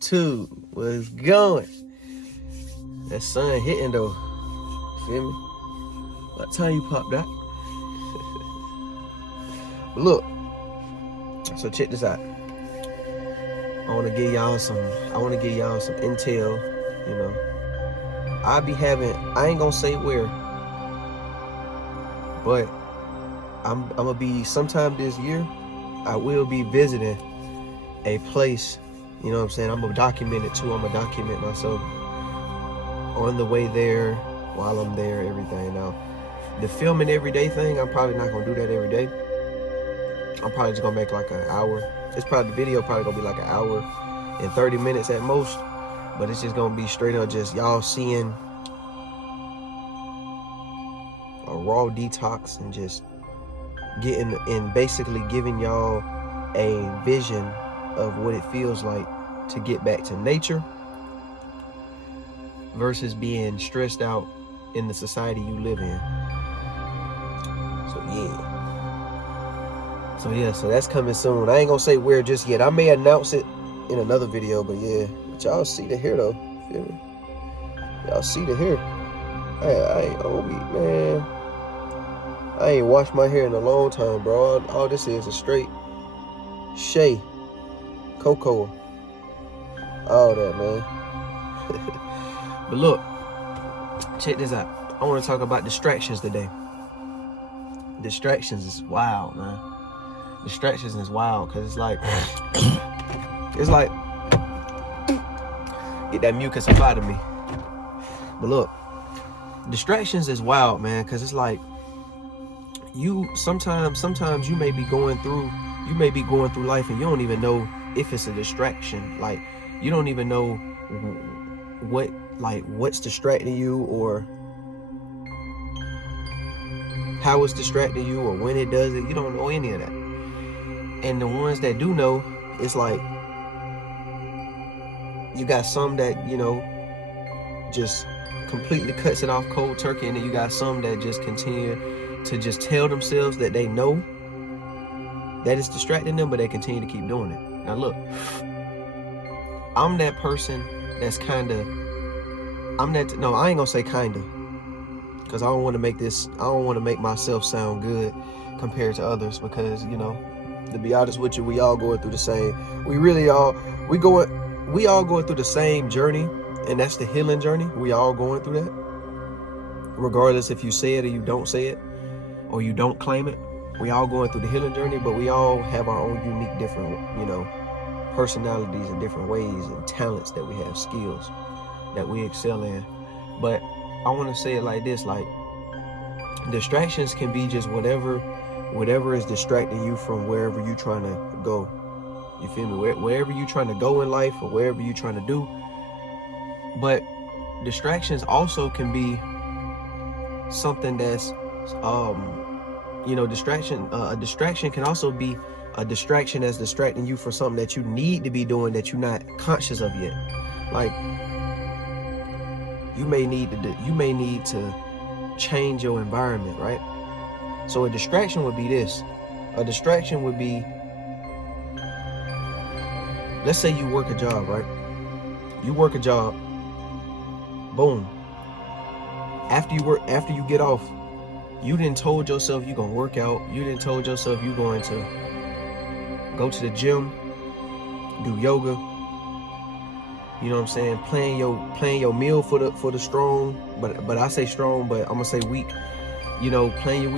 YouTube, what's going? That sun hitting though, feel me? What time you popped out? Look, so check this out. I want to give y'all some intel, you know. I ain't gonna say where, but I'm gonna be sometime this year. I will be visiting a place, you know what I'm saying? I'm gonna document it too. I'm gonna document myself on the way there, while I'm there, everything. Now, the filming everyday thing, I'm probably not gonna do that every day. I'm probably just gonna make like an hour. The video probably gonna be like an hour and 30 minutes at most, but it's just gonna be straight up just y'all seeing a raw detox and just basically giving y'all a vision of what it feels like to get back to nature versus being stressed out in the society you live in. So that's coming soon. I ain't gonna say where just yet. I may announce it in another video, but yeah. But y'all see the hair though, feel me? Y'all see the hair. I ain't man. I ain't washed my hair in a long time, bro. All this is a straight shea, cocoa, all that, man. But look, check this out. I want to talk about distractions today. Distractions is wild, man. Distractions is wild because it's like get that mucus up out of me. But look, distractions is wild, man, because it's like sometimes you may be going through life and you don't even know if it's a distraction. Like, you don't even know what's distracting you or how it's distracting you or when it does it. You don't know any of that. And the ones that do know, it's like you got some that, you know, just completely cuts it off cold turkey, and then you got some that just continue to just tell themselves that they know that it's distracting them, but they continue to keep doing it. Now look, I'm that person that's I ain't gonna say kinda, because I don't want to make myself sound good compared to others, because, you know, to be honest with you, we all going through the same, we all going through the same journey, and that's the healing journey. We all going through that, regardless if you say it or you don't say it, or you don't claim it. We all going through the healing journey, but we all have our own unique, different, you know, personalities and different ways and talents that we have, skills that we excel in. But I want to say it like this, like, distractions can be just whatever is distracting you from wherever you're trying to go. You feel me? Wherever you're trying to go in life or wherever you're trying to do. But distractions also can be something that's, you know, a distraction can also be a distraction that's distracting you from something that you need to be doing that you're not conscious of yet. Like, you may need to change your environment, right? So a distraction would be this. A distraction would be, let's say you work a job, right? You work a job, boom. After you get off, you didn't told yourself you're gonna work out. You didn't told yourself you're going to go to the gym, do yoga. You know what I'm saying? Plan your meal for the strong, but I say strong, but I'm gonna say weak. You know, plan your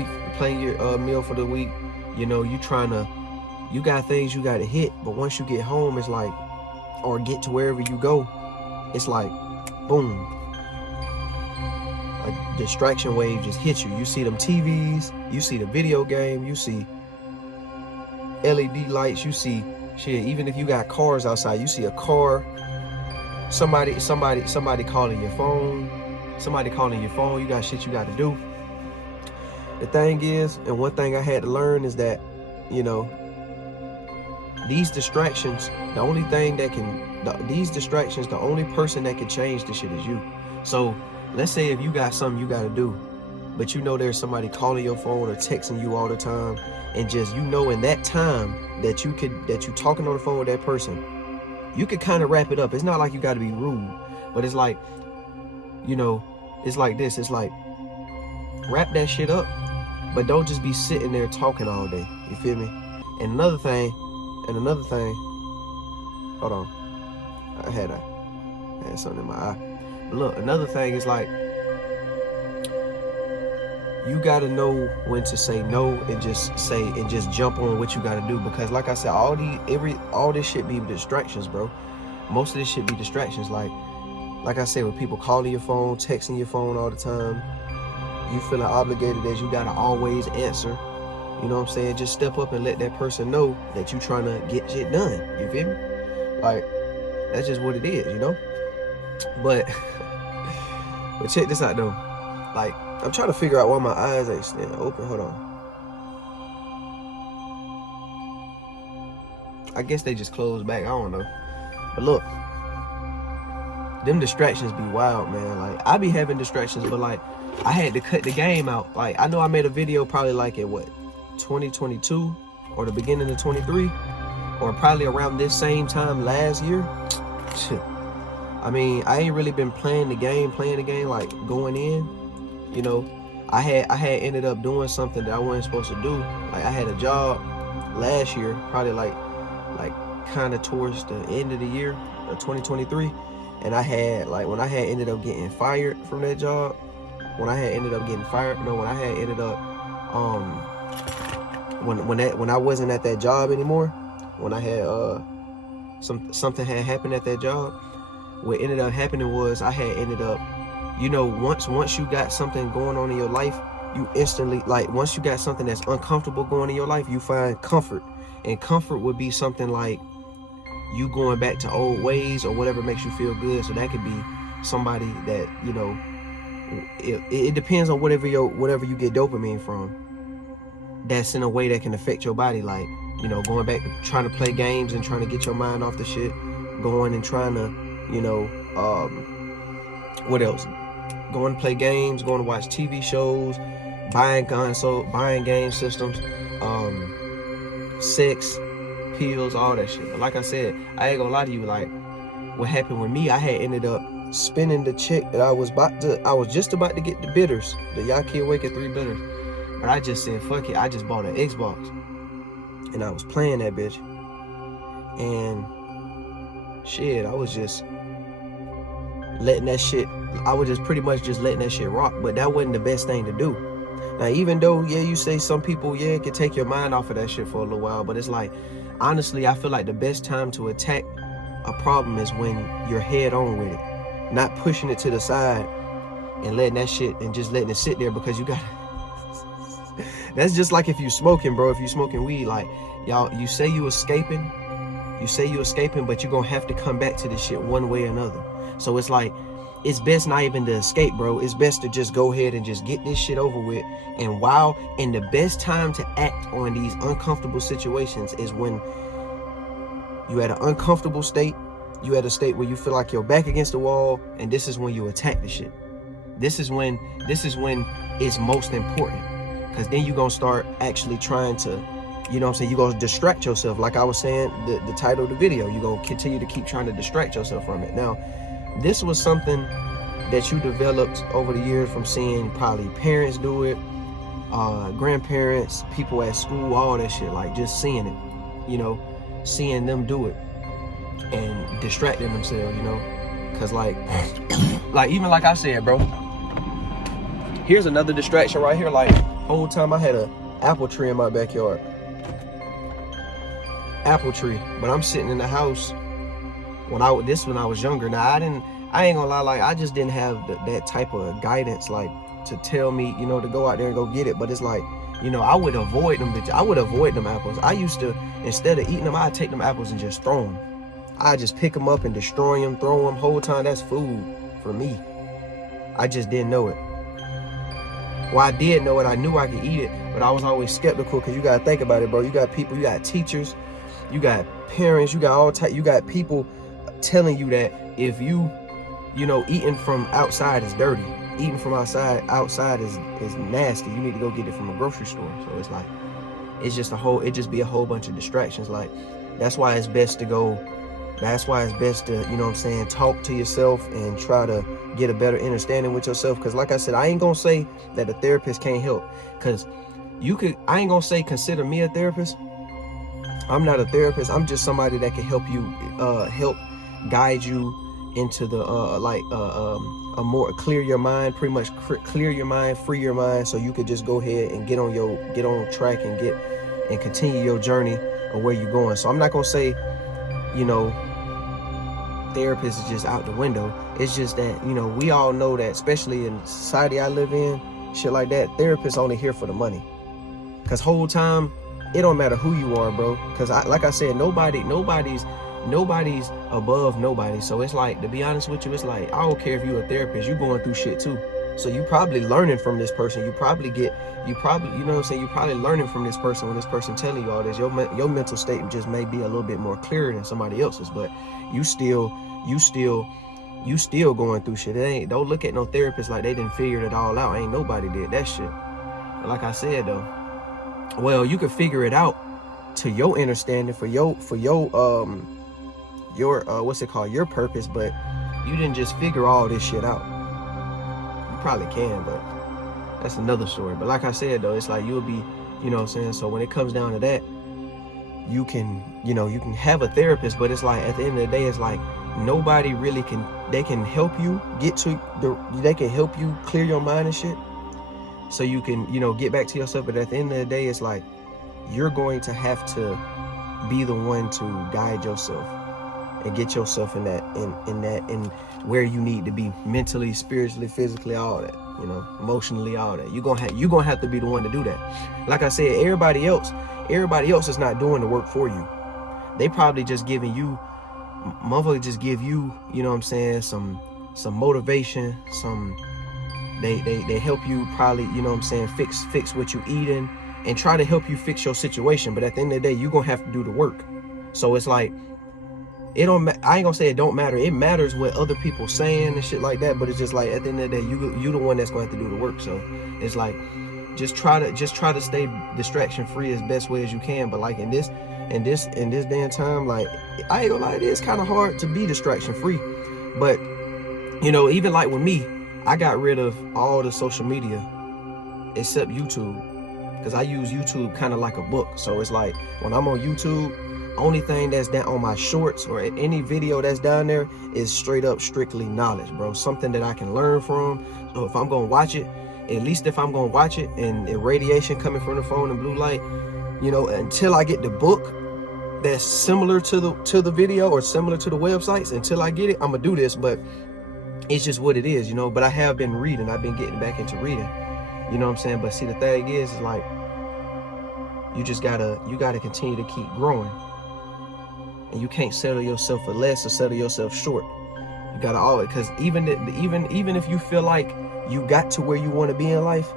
meal for the week. You know, you got things you gotta hit, but once you get home, it's like, or get to wherever you go, it's like, boom, a distraction wave just hits you. You see them TVs, you see the video game, you see LED lights, you see shit. Even if you got cars outside, you see a car, somebody calling your phone, you got shit you got to do. The thing is, and one thing I had to learn is that, you know, these distractions, the only person that can change this shit is you. So let's say if you got something you got to do, but you know there's somebody calling your phone or texting you all the time, and just, you know, in that time that you talking on the phone with that person, You could kind of wrap it up. It's not like you got to be rude, but it's like, you know, it's like this. It's like, wrap that shit up, but don't just be sitting there talking all day. You feel me? And another thing, hold on. I had something in my eye. But look, another thing is like, you gotta know when to say no and just jump on what you gotta do. Because like I said, all this shit be distractions, bro. Most of this shit be distractions. Like I said, with people calling your phone, texting your phone all the time, you feeling obligated as you gotta always answer. You know what I'm saying? Just step up and let that person know that you trying to get shit done. You feel me? Like, that's just what it is, you know? But check this out though. Like, I'm trying to figure out why my eyes ain't staying open. Hold on. I guess they just closed back. I don't know. But look, them distractions be wild, man. Like, I be having distractions, but like, I had to cut the game out. Like, I know I made a video probably like at what, 2022 or the beginning of 23, or probably around this same time last year. Shit. I mean, I ain't really been playing the game like going in. You know, I had ended up doing something that I wasn't supposed to do. Like, I had a job last year, probably like kind of towards the end of the year of 2023, and I had ended up getting fired from that job. When I ended up when I wasn't at that job anymore, when I had something had happened at that job, what ended up happening was I had ended up, you know, once you got something going on in your life, you instantly, like, once you got something that's uncomfortable going in your life, you find comfort. And comfort would be something like you going back to old ways or whatever makes you feel good. So that could be somebody that, you know, it depends on whatever you get dopamine from. That's in a way that can affect your body. Like, you know, going back, trying to play games and trying to get your mind off the shit, going and trying to, you know, what else? Going to play games, going to watch TV shows, buying game systems, sex, pills, all that shit. But like I said, I ain't gonna lie to you, like, what happened with me, I had ended up spending the check that I was just about to get the bitters, the Yaki Awaken 3 bitters. But I just said, fuck it, I just bought an Xbox. And I was playing that bitch. And shit, I was just letting that shit, I was just pretty much just letting that shit rock. But that wasn't the best thing to do. Now, even though, yeah, you say some people, yeah, it can take your mind off of that shit for a little while, but it's like, honestly, I feel like the best time to attack a problem is when you're head on with it, not pushing it to the side and letting that shit and just letting it sit there, because you gotta that's just like if you smoking, bro. If you smoking weed, like, y'all, you say you escaping, but you're gonna have to come back to this shit one way or another. So it's like, it's best not even to escape, bro. It's best to just go ahead and just get this shit over with. And the best time to act on these uncomfortable situations is when you at an uncomfortable state, you at a state where you feel like you're back against the wall, and this is when you attack the shit. This is when it's most important. Because then you're going to start actually trying to, you know what I'm saying, you're going to distract yourself. Like I was saying, the title of the video, you're going to continue to keep trying to distract yourself from it. Now, this was something that you developed over the years from seeing probably parents do it, grandparents, people at school, all that shit, like just seeing it, you know, seeing them do it and distracting themselves, you know, because like even like I said, bro, here's another distraction right here. Like, whole time I had an apple tree in my backyard. Apple tree. But I'm sitting in the house when I was younger. Now, I ain't gonna lie, like, I just didn't have that type of guidance, like, to tell me, you know, to go out there and go get it. But it's like, you know, I would avoid them apples. I used to, instead of eating them, I'd take them apples and just throw them. I'd just pick them up and destroy them, throw them. Whole time, that's food for me. I just didn't know it. Well, I did know it. I knew I could eat it, but I was always skeptical, because you gotta think about it, bro. You got people, you got teachers, you got parents, you got people telling you that if you know, eating from outside is dirty. Eating from outside is nasty. You need to go get it from a grocery store. So it's like, it just be a whole bunch of distractions. Like, that's why it's best to go, That's why it's best to, you know what I'm saying, talk to yourself and try to get a better understanding with yourself. Because like I said, I ain't gonna say that a therapist can't help, because I ain't gonna say consider me a therapist. I'm not a therapist. I'm just somebody that can help you, help guide you into the a more clear your mind, pretty much clear your mind, free your mind, so you could just go ahead and get on track and continue your journey of where you're going. So I'm not gonna say, you know, therapist is just out the window. It's just that, you know, we all know that, especially in society I live in, shit like that, therapists only here for the money. Cause whole time, it don't matter who you are, bro. Cause like I said, nobody's above nobody. So it's like, to be honest with you, it's like, I don't care if you're a therapist, you going through shit too. So you probably learning from this person. You probably, you know what I'm saying? You probably learning from this person when this person telling you all this. Your mental state just may be a little bit more clear than somebody else's, but you still going through shit. Don't look at no therapist like they didn't figure it all out. Ain't nobody did that shit. But like I said though, well, you can figure it out to your understanding, for your what's it called, your purpose, but you didn't just figure all this shit out. You probably can, but that's another story. But like I said though, it's like you'll be, you know what I'm saying? So when it comes down to that, you can have a therapist, but it's like at the end of the day, it's like nobody really they can help you they can help you clear your mind and shit, so you can, you know, get back to yourself. But at the end of the day, it's like you're going to have to be the one to guide yourself and get yourself in where you need to be, mentally, spiritually, physically, all that, you know, emotionally, all that. You're gonna have to be the one to do that. Like I said, everybody else is not doing the work for you. They probably just giving you, motherfuckers just give you, you know what I'm saying, some motivation, they help you probably, you know what I'm saying, fix what you eating and try to help you fix your situation. But at the end of the day, you're gonna have to do the work. So it's like, I ain't gonna say it don't matter. It matters what other people saying and shit like that, but it's just like at the end of the day, you the one that's going to have to do the work. So it's like, just try to stay distraction free as best way as you can. But like in this day and time, like, I ain't gonna lie, it is kind of hard to be distraction free. But you know, even like with me, I got rid of all the social media except YouTube, because I use YouTube kind of like a book. So it's like when I'm on YouTube, only thing that's down on my shorts or any video that's down there is straight up strictly knowledge, bro. Something that I can learn from. So if I'm gonna watch it, at least if I'm gonna watch it and the radiation coming from the phone and blue light, you know, until I get the book that's similar to the video or similar to the websites, until I get it, I'm gonna do this. But it's just what it is, you know. But I have been reading. I've been getting back into reading, you know what I'm saying? But see, the thing is like, you gotta continue to keep growing. And you can't settle yourself for less or settle yourself short. You gotta always, because even if you feel like you got to where you want to be in life,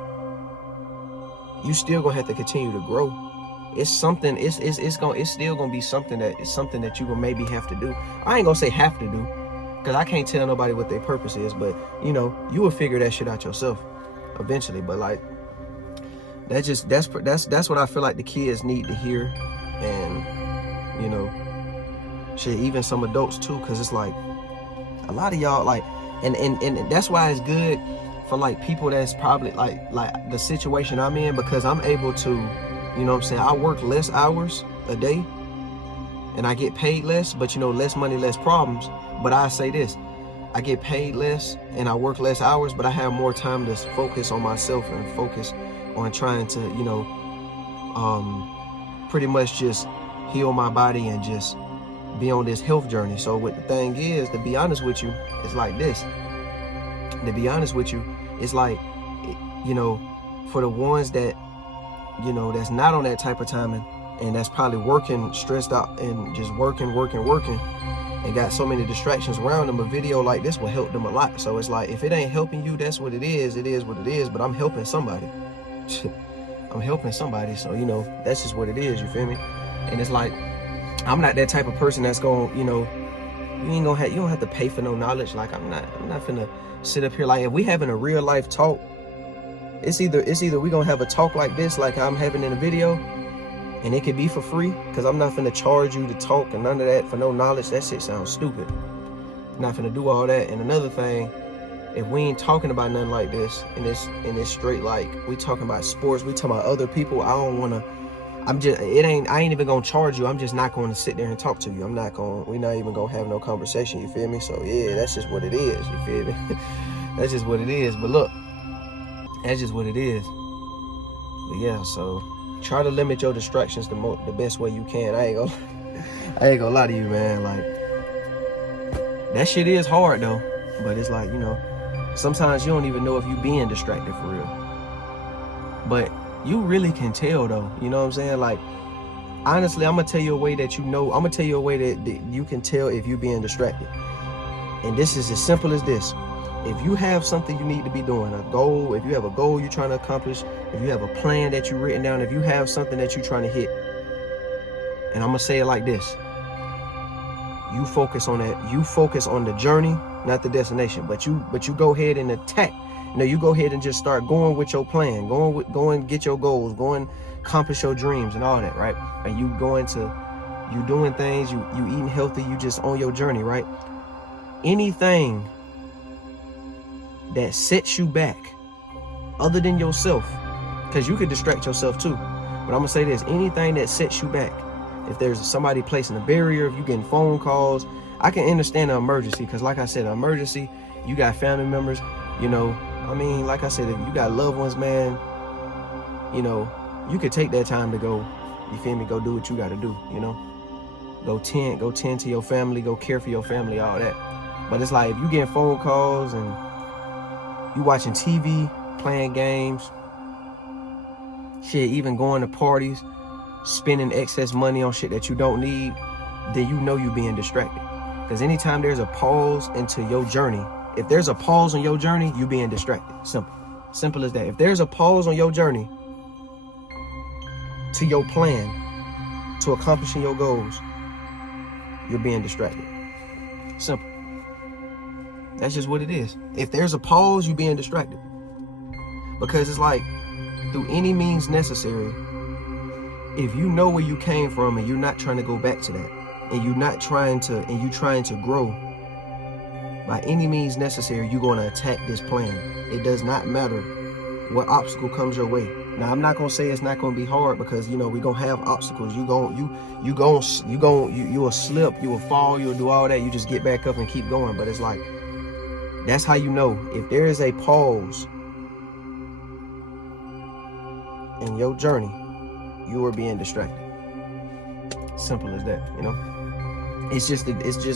you still gonna have to continue to grow. It's something. It's still gonna be something that you gonna maybe have to do. I ain't gonna say have to do, because I can't tell nobody what their purpose is. But you know, you will figure that shit out yourself eventually. But like, that's what I feel like the kids need to hear, and you know. Shit, even some adults too, because it's like a lot of y'all like, and that's why it's good for like people that's probably like the situation I'm in, because I'm able to, you know what I'm saying, I work less hours a day and I get paid less, but you know, less money, less problems. But I say this, I get paid less and I work less hours, but I have more time to focus on myself and focus on trying to, you know, pretty much just heal my body and just be on this health journey. So what the thing is, to be honest with you, it's like this. To be honest with you, it's like, you know, for the ones that, you know, that's not on that type of timing and that's probably working stressed out and just working and got so many distractions around them, a video like this will help them a lot. So it's like, if it ain't helping you, that's what it is what it is. But I'm helping somebody. I'm helping somebody. So, you know, that's just what it is, you feel me? And it's like, I'm not that type of person that's going, you know, you don't have to pay for no knowledge. Like I'm not finna sit up here. Like if we having a real life talk, it's either we gonna have a talk like this, like I'm having in a video, And it could be for free, because I'm not finna charge you to talk and none of that for no knowledge. That shit sounds stupid. Not finna do all that. And another thing, if we ain't talking about nothing like this, and it's straight like we talking about sports, we talking about other people, I don't wanna, I ain't even gonna charge you. I'm just not gonna sit there and talk to you. we're not even gonna have no conversation, you feel me? So yeah, that's just what it is, you feel me? That's just what it is. But look, that's just what it is. But yeah, so try to limit your distractions the best way you can. I ain't gonna lie to you, man. Like, that shit is hard though. But it's like, sometimes you don't even know if you being distracted for real. But you really can tell though, you know what I'm saying? Like, honestly, I'm gonna tell you a way that I'm gonna tell you a way that you can tell if you being distracted. And this is as simple as this. If you have something you need to be doing, a goal, if you have a goal you're trying to accomplish, if you have a plan that you've written down, if you have something that you're trying to hit, and I'm gonna say it like this, you focus on that. You focus on the journey, not the destination. But you go ahead and attack. You go ahead and just start going with your plan. Go and get your goals. Go and accomplish your dreams and all that, right? And you doing things. You eating healthy. You just on your journey, right? Anything that sets you back, other than yourself, because you could distract yourself too. But I'm gonna say this: anything that sets you back. If there's somebody placing a barrier, if you're getting phone calls, I can understand an emergency, because like I said, an emergency, you got family members, like I said, if you got loved ones, man, you could take that time to go, you feel me, go do what you got to do, go tend to your family, go care for your family, all that. But it's like, if you getting phone calls and you watching TV, playing games, shit, even going to parties, spending excess money on shit that you don't need, then you being distracted. Because anytime there's a pause into your journey, if there's a pause on your journey, you being distracted. Simple as that. If there's a pause on your journey to your plan, to accomplishing your goals, you're being distracted. Simple. That's just what it is. If there's a pause, you're being distracted. Because it's like, through any means necessary, if you know where you came from and you're not trying to go back to that, and you're trying to grow, by any means necessary, you're going to attack this plan. It does not matter what obstacle comes your way. Now, I'm not going to say it's not going to be hard, because, we're going to have obstacles. You will slip, you will fall, you'll do all that. You just get back up and keep going. But it's like, that's how you know. If there is a pause in your journey, you are being distracted. Simple as that, It's just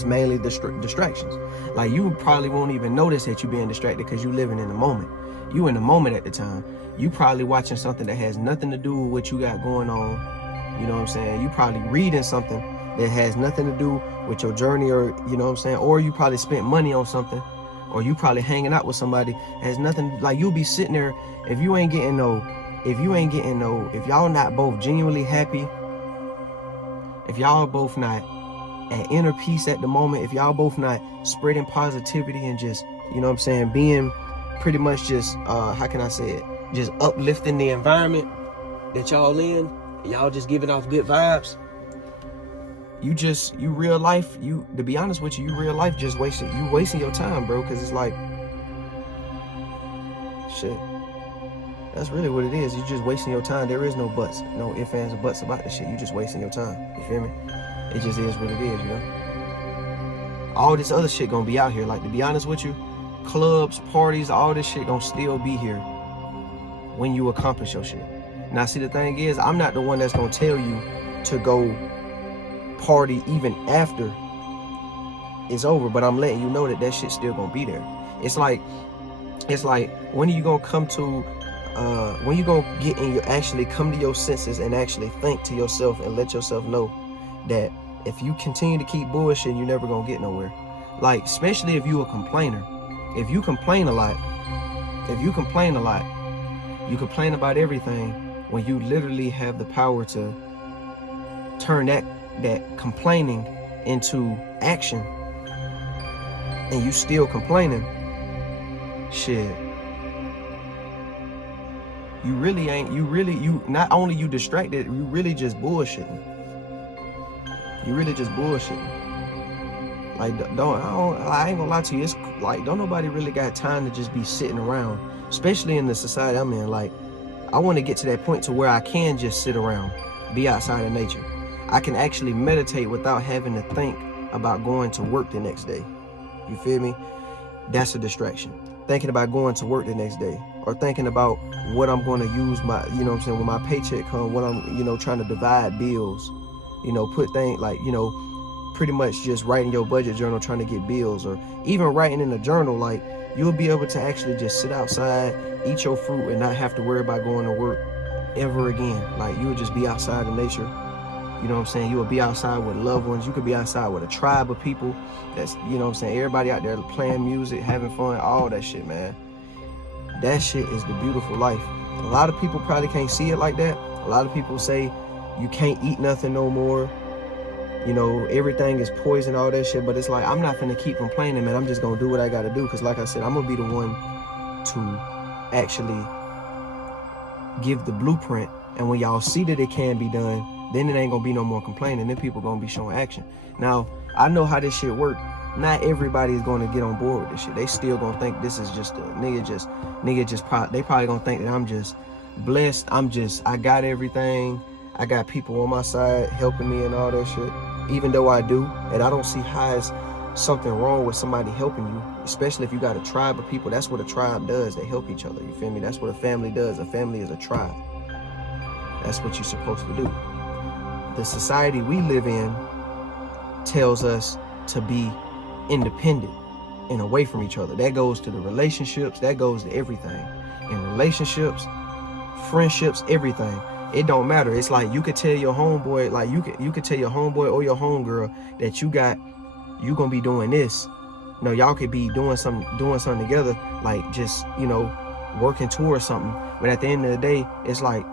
mainly distractions. Like, you probably won't even notice that you're being distracted, because you're living in the moment. You in the moment at the time. You probably watching something that has nothing to do with what you got going on. You know what I'm saying? You probably reading something that has nothing to do with your journey, or or you probably spent money on something, or you probably hanging out with somebody that has nothing. Like, you'll be sitting there, if y'all not both genuinely happy, if y'all both not at inner peace at the moment, if y'all both not spreading positivity and just, being pretty much just, how can I say it? Just uplifting the environment that y'all in, y'all just giving off good vibes. To be honest with you, real life just wasting your time, bro. Cause it's like, shit. That's really what it is. You're just wasting your time. There is no buts, no ifs, ands, or buts about this shit. You're just wasting your time. You feel me? It just is what it is, All this other shit gonna be out here. Like, to be honest with you, clubs, parties, all this shit gonna still be here when you accomplish your shit. Now, see, the thing is, I'm not the one that's gonna tell you to go party even after it's over, but I'm letting you know that shit's still gonna be there. It's like, when are you gonna come to when you gonna actually come to your senses and actually think to yourself and let yourself know that if you continue to keep bullshitting, you're never gonna get nowhere. Like, especially if you a complainer. If you complain a lot, you complain about everything, when you literally have the power to turn that complaining into action, and you still complaining, shit. You really ain't, you not only you distracted, you really just bullshitting. You really just bullshitting. Like, I ain't gonna lie to you, it's like, don't nobody really got time to just be sitting around, especially in the society I'm in. Like, I want to get to that point to where I can just sit around, be outside of nature. I can actually meditate without having to think about going to work the next day. You feel me? That's a distraction. Thinking about going to work the next day, or thinking about what I'm going to use my, you know what I'm saying, when my paycheck comes, what I'm, you know, trying to divide bills, you know, put things like, you know, pretty much just writing your budget journal, trying to get bills, or even writing in a journal. Like, you'll be able to actually just sit outside, eat your fruit, and not have to worry about going to work ever again. Like, you'll just be outside in nature. You know what I'm saying? You will be outside with loved ones. You could be outside with a tribe of people that's, you know what I'm saying, everybody out there playing music, having fun, all that shit, man. That shit is the beautiful life. A lot of people probably can't see it like that. A lot of people say you can't eat nothing no more. You know, everything is poison, all that shit. But it's like, I'm not gonna keep complaining, man. I'm just gonna do what I gotta do. Because like I said, I'm gonna be the one to actually give the blueprint. And when y'all see that it can be done, then it ain't gonna be no more complaining. Then people gonna be showing action. Now, I know how this shit work. Not everybody's gonna get on board with this shit. They still gonna think this is just a they probably gonna think that I'm just blessed. I got everything. I got people on my side helping me and all that shit. Even though I do, and I don't see how it's something wrong with somebody helping you, especially if you got a tribe of people. That's what a tribe does. They help each other. You feel me? That's what a family does. A family is a tribe. That's what you're supposed to do. The society we live in tells us to be independent and away from each other. That goes to the relationships. That goes to everything. In relationships, friendships, everything. It don't matter. It's like, you could tell your homeboy, like you could tell your homeboy or your homegirl that you gonna be doing this. You know, y'all could be doing something together, like just, you know, working towards something. But at the end of the day, it's like,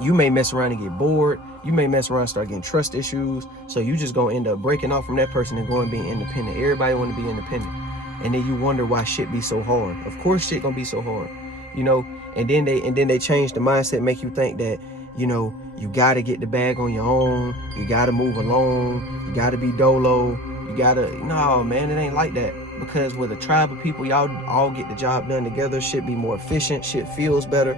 you may mess around and get bored. You may mess around and start getting trust issues. So you just gonna end up breaking off from that person and going being independent. Everybody want to be independent. And then you wonder why shit be so hard. Of course shit gonna be so hard. You know, and then they change the mindset, make you think that, you know, you gotta get the bag on your own, you gotta move alone, you gotta be dolo, no, man, it ain't like that. Because with a tribe of people, y'all all get the job done together, shit be more efficient, shit feels better,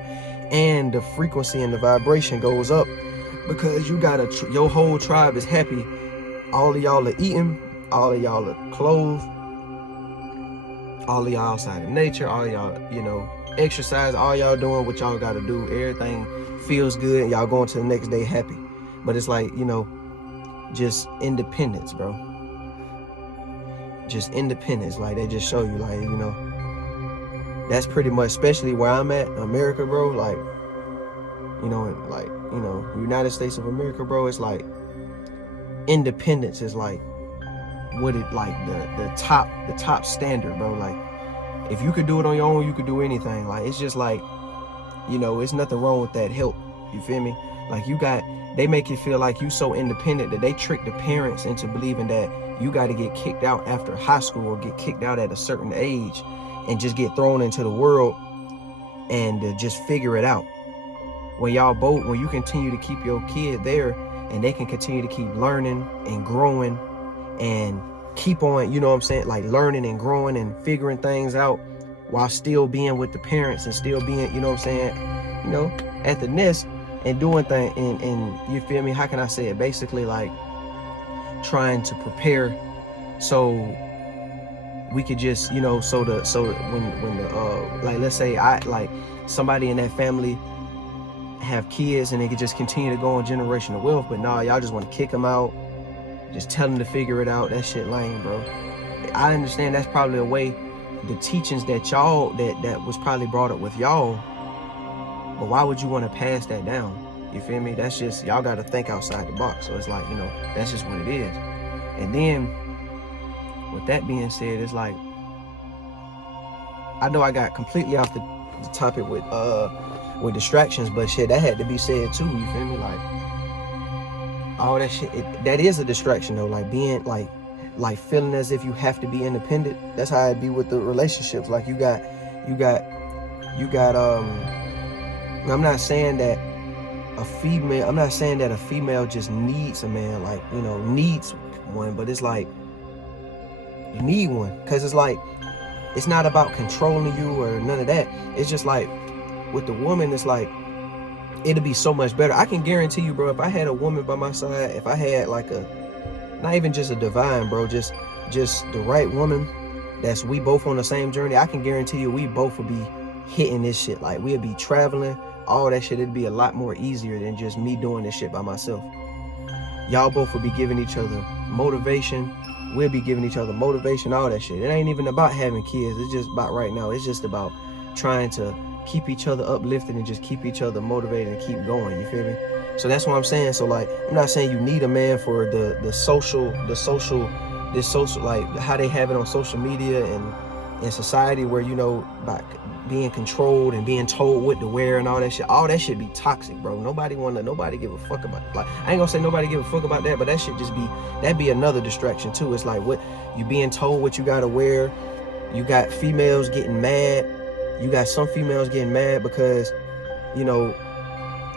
and the frequency and the vibration goes up because you got your whole tribe is happy. All of y'all are eating, all of y'all are clothed, all of y'all outside of nature, all of y'all, you know, exercise, all y'all doing what y'all gotta do. Everything feels good and y'all going to the next day happy. But it's like, you know, just independence, bro. Just independence. Like, they just show you, like, you know, that's pretty much, especially where I'm at, America, bro. Like, you know, United States of America, bro. It's like, independence is like what it, like the top standard, bro. Like, if you could do it on your own, you could do anything. Like, it's just like, you know, it's nothing wrong with that help. You feel me? Like, they make you feel like you so independent that they trick the parents into believing that you got to get kicked out after high school or get kicked out at a certain age and just get thrown into the world and just figure it out. When you continue to keep your kid there and they can continue to keep learning and growing and keep on, you know what I'm saying, like learning and growing and figuring things out while still being with the parents and still being, you know what I'm saying, you know, at the nest and doing things and you feel me, how can I say it, basically like trying to prepare so we could just, you know, so when the like, let's say somebody in that family have kids and they could just continue to go on generational wealth, but nah, y'all just want to kick them out, just tell them to figure it out. That shit lame, bro. I understand that's probably a way, the teachings that y'all, that was probably brought up with y'all, but why would you want to pass that down? You feel me? That's just, y'all got to think outside the box. So it's like, you know, that's just what it is. And then with that being said, it's like, I know I got completely off the topic with distractions, but shit, that had to be said too. You feel me? Like, all that shit, that is a distraction though. Like, being like feeling as if you have to be independent. That's how it be with the relationships. Like, you got I'm not saying that a female just needs a man, like, you know, needs one, but it's like, you need one. Because it's like, it's not about controlling you or none of that. It's just like, with the woman, it's like, it'll be so much better. I can guarantee you, bro, if I had a woman by my side, if I had like not even just a divine, bro, just the right woman, that's we both on the same journey, I can guarantee you we both would be hitting this shit. Like, we'd be traveling, all that shit. It'd be a lot more easier than just me doing this shit by myself. Y'all both would be giving each other motivation. We'll be giving each other motivation, all that shit. It ain't even about having kids. It's just about right now. It's just about trying to keep each other uplifted and just keep each other motivated and keep going. You feel me? So that's what I'm saying. So like, I'm not saying you need a man for this social, like how they have it on social media and in society, where, you know, by being controlled and being told what to wear and all that shit be toxic, bro. Nobody give a fuck about it. Like, I ain't gonna say nobody give a fuck about that, but that shit that'd be another distraction too. It's like, what you being told what you gotta wear. You got females getting mad. You got some females getting mad because, you know,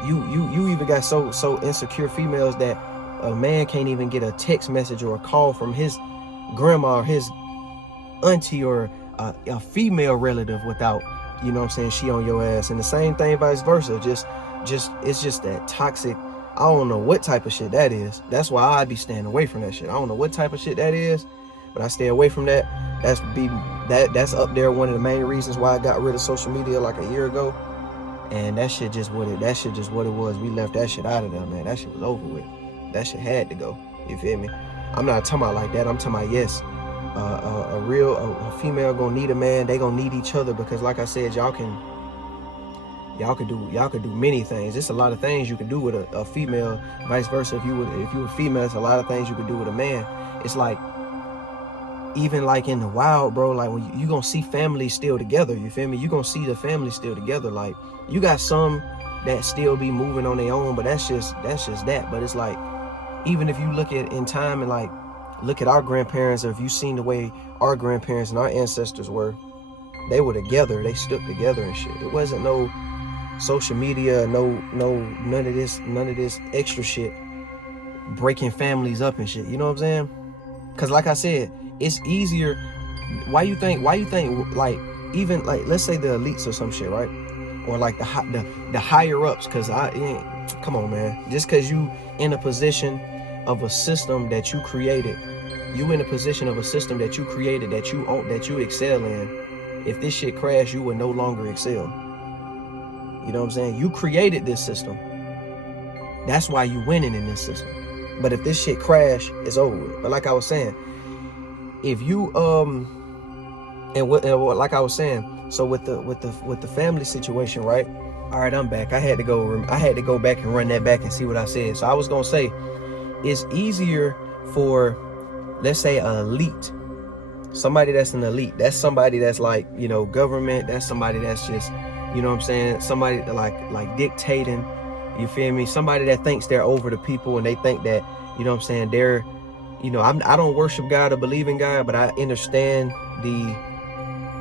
you even got so insecure females that a man can't even get a text message or a call from his grandma or his auntie or a female relative without, you know what I'm saying, she on your ass. And the same thing vice versa. Just it's just that toxic. I don't know what type of shit that is. That's why I be staying away from that shit. I don't know what type of shit that is, but I stay away from that. That's up there, one of the main reasons why I got rid of social media like a year ago. And that shit just what it was. We left that shit out of there, man. That shit was over with. That shit had to go. You feel me? I'm not talking about like that. I'm talking about, yes, a female gonna need a man. They gonna need each other, because like I said, y'all can do many things. There's a lot of things you can do with a female, vice versa. If you were female, it's a lot of things you could do with a man. It's like, even like in the wild, bro, like when you gonna see families still together, you feel me? You gonna see the family still together. Like, you got some that still be moving on their own, but that's just that. But it's like, even if you look at in time and like look at our grandparents, or if you seen the way our grandparents and our ancestors were, they were together, they stuck together and shit. It wasn't no social media, none of this extra shit breaking families up and shit. You know what I'm saying? Because like I said, it's easier. Why you think like, even like, let's say the elites or some shit, right? Or like the higher ups, because come on, man. Just because you in a position of a system that you created, that you excel in. If this shit crash, you would no longer excel. You know what I'm saying? You created this system. That's why you winning in this system. But if this shit crash, it's over with. But like I was saying, if you like I was saying, so with the family situation, right? All right, I'm back. I had to go back and run that back and see what I said. So I was gonna say, it's easier for, let's say, an elite, somebody that's an elite. That's somebody that's like, you know, government. That's somebody that's just, you know what I'm saying, somebody like dictating. You feel me? Somebody that thinks they're over the people, and they think that, you know what I'm saying, they're, you know, I don't worship God or believe in God, but I understand the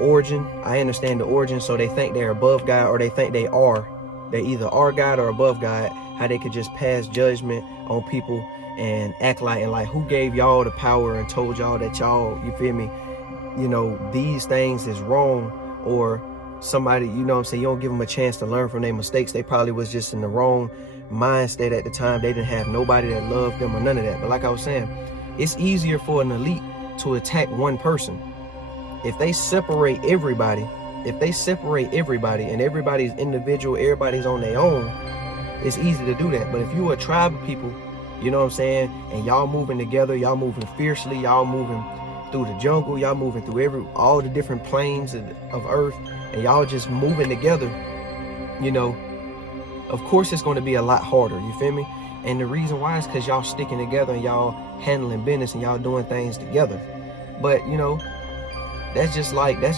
origin. So they think they're above God, or they think they either are God or above God. How they could just pass judgment on people and act like who gave y'all the power and told y'all that y'all, you feel me, you know, these things is wrong. Or somebody, you know what I'm saying, you don't give them a chance to learn from their mistakes. They probably was just in the wrong mindset at the time. They didn't have nobody that loved them or none of that. But like I was saying, it's easier for an elite to attack one person. If they separate everybody and everybody's individual, everybody's on their own, it's easy to do that. But if you're a tribe of people, you know what I'm saying, and y'all moving together, y'all moving fiercely, y'all moving through the jungle, y'all moving through all the different planes of earth, and y'all just moving together, you know, of course it's going to be a lot harder, you feel me? And the reason why is because y'all sticking together and y'all handling business and y'all doing things together. But, you know, that's just like, I'm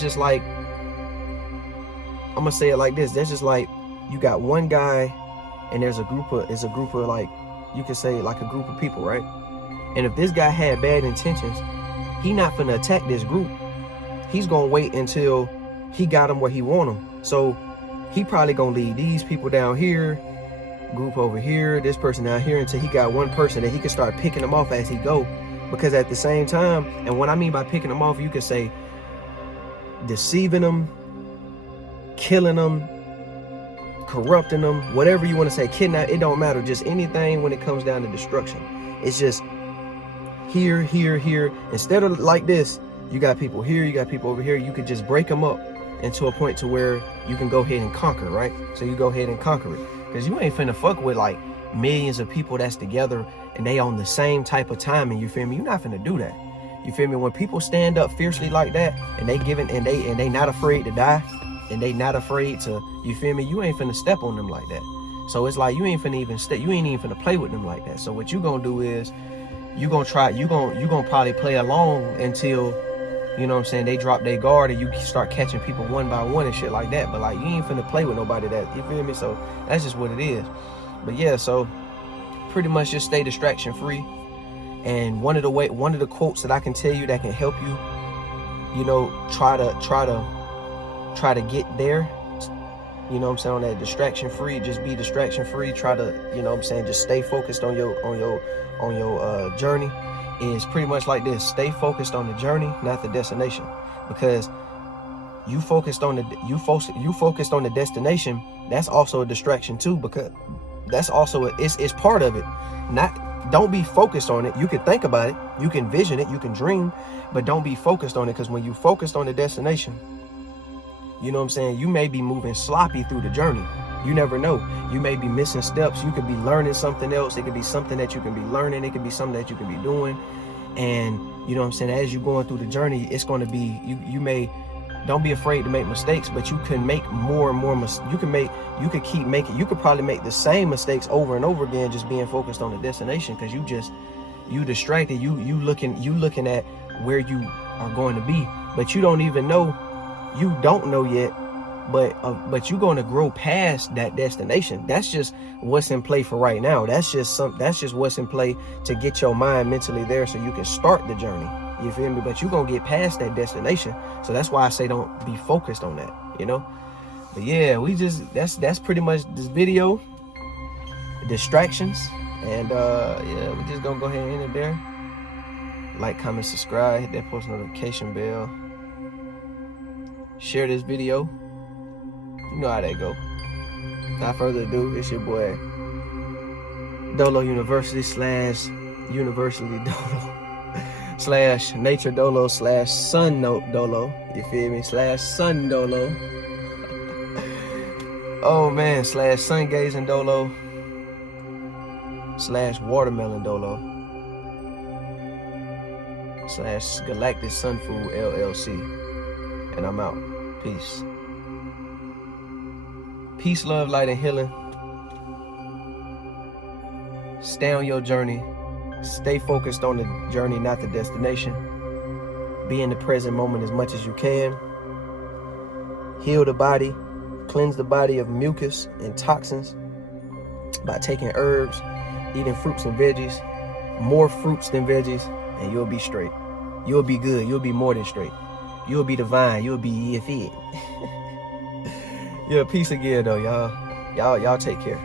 gonna say it like this. That's just like, you got one guy and there's a group of like, you could say like a group of people, right? And if this guy had bad intentions, he not finna attack this group. He's gonna wait until he got him where he want him. So he probably gonna lead these people down here, group over here, this person down here, until he got one person that he can start picking them off as he go. Because at the same time, and what I mean by picking them off, you could say deceiving them, killing them, corrupting them, whatever you want to say, kidnap, it don't matter. Just anything when it comes down to destruction. It's just here, here, here. Instead of like this, you got people here, you got people over here. You could just break them up into a point to where you can go ahead and conquer, right? So you go ahead and conquer it. Because you ain't finna fuck with like millions of people that's together and they on the same type of timing, you feel me? You're not finna do that. You feel me? When people stand up fiercely like that and they not afraid to die and they not afraid to, you feel me? You ain't finna step on them like that. So it's like you ain't even finna play with them like that. So what you gonna do is you gonna probably play along until, you know what I'm saying, they drop their guard and you start catching people one by one and shit like that. But like you ain't finna play with nobody that, you feel me? So that's just what it is. But yeah, so pretty much just stay distraction free. And one of the quotes that I can tell you that can help you, you know, try to get there, you know what I'm saying, on that distraction free, just be distraction free, try to, you know what I'm saying, just stay focused on your journey, is pretty much like this: stay focused on the journey, not the destination. Because you focused on the destination, that's also a distraction too, because that's also it's part of it. Don't be focused on it. You can think about it, you can vision it, you can dream, but don't be focused on it. Because when you focused on the destination, you know what I'm saying, you may be moving sloppy through the journey. You never know. You may be missing steps. You could be learning something else. It could be something that you can be learning. It could be something that you can be doing. And you know what I'm saying, as you're going through the journey, it's going to be, don't be afraid to make mistakes, but you can make more and more you could probably make the same mistakes over and over again, just being focused on the destination. Because you distracted, you looking at where you are going to be, but you don't know yet, but you're going to grow past that destination. That's just what's in play for right now. That's just what's in play to get your mind mentally there so you can start the journey. You feel me? But you're going to get past that destination. So that's why I say don't be focused on that, you know? But yeah, that's pretty much this video. Distractions. And yeah, we just gonna go ahead and end it there. Like, comment, subscribe, hit that post notification bell. Share this video. You know how that go. Without further ado, it's your boy Dolo University / University Dolo / Nature Dolo / Sun Dolo. You feel me? / Sun Dolo. Oh man, / Sun Gazing Dolo / Watermelon Dolo / Galactic Sun Food LLC. And I'm out. Peace. Peace, love, light, and healing. Stay on your journey. Stay focused on the journey, not the destination. Be in the present moment as much as you can. Heal the body. Cleanse the body of mucus and toxins by taking herbs, eating fruits and veggies. More fruits than veggies, and you'll be straight. You'll be good. You'll be more than straight. You'll be divine. You'll be fit. Yeah, peace again though, y'all. Y'all take care.